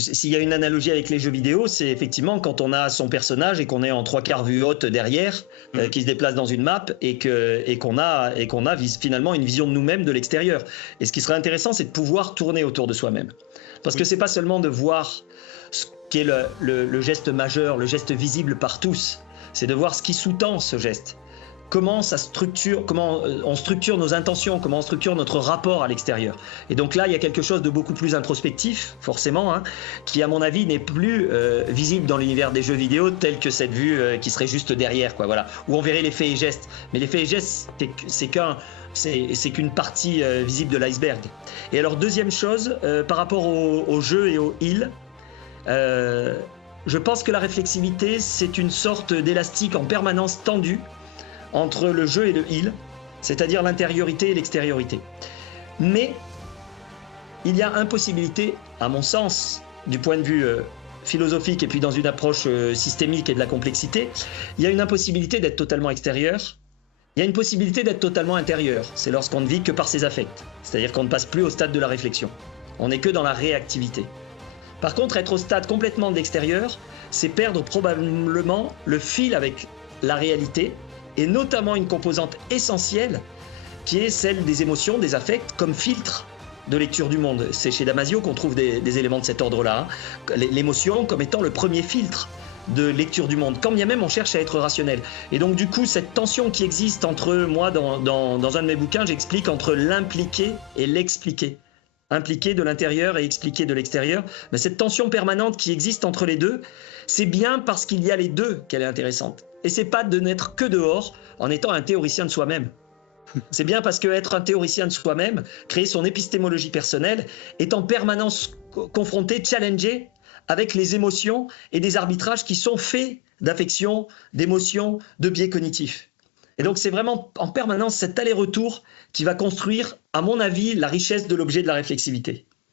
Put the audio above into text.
S'il y a une analogie avec les jeux vidéo, c'est effectivement quand on a son personnage et qu'on est en 3/4 vue haute derrière, qui se déplace dans une map et qu'on a finalement une vision de nous-mêmes de l'extérieur. Et ce qui serait intéressant, c'est de pouvoir tourner autour de soi-même. Parce que c'est pas seulement de voir ce qu'est le geste majeur, le geste visible par tous, c'est de voir ce qui sous-tend ce geste. Comment on structure nos intentions, comment on structure notre rapport à l'extérieur. Et donc là, il y a quelque chose de beaucoup plus introspectif, forcément, qui à mon avis n'est plus visible dans l'univers des jeux vidéo tel que cette vue qui serait juste derrière, quoi, voilà, où on verrait les faits et gestes. Mais les faits et gestes, c'est qu'une partie visible de l'iceberg. Et alors, deuxième chose, par rapport au jeu et au heal, je pense que la réflexivité, c'est une sorte d'élastique en permanence tendu entre le jeu et le heal, c'est-à-dire l'intériorité et l'extériorité. Mais il y a impossibilité, à mon sens, du point de vue philosophique et puis dans une approche systémique et de la complexité, il y a une impossibilité d'être totalement extérieur, il y a une possibilité d'être totalement intérieur, c'est lorsqu'on ne vit que par ses affects, c'est-à-dire qu'on ne passe plus au stade de la réflexion, on n'est que dans la réactivité. Par contre, être au stade complètement de l'extérieur, c'est perdre probablement le fil avec la réalité, et notamment une composante essentielle qui est celle des émotions, des affects, comme filtre de lecture du monde. C'est chez Damasio qu'on trouve des éléments de cet ordre-là. L'émotion comme étant le premier filtre de lecture du monde, quand bien même on cherche à être rationnel. Et donc du coup, cette tension qui existe entre, moi, dans un de mes bouquins, j'explique entre l'impliqué et l'expliqué. Impliqué de l'intérieur et expliqué de l'extérieur. Mais cette tension permanente qui existe entre les deux, c'est bien parce qu'il y a les deux qu'elle est intéressante. Et c'est pas de n'être que dehors en étant un théoricien de soi-même. C'est bien parce qu'être un théoricien de soi-même, créer son épistémologie personnelle, est en permanence confronté, challengé avec les émotions et des arbitrages qui sont faits d'affections, d'émotions, de biais cognitifs. Et donc c'est vraiment en permanence cet aller-retour qui va construire, à mon avis, la richesse de l'objet de la réflexivité.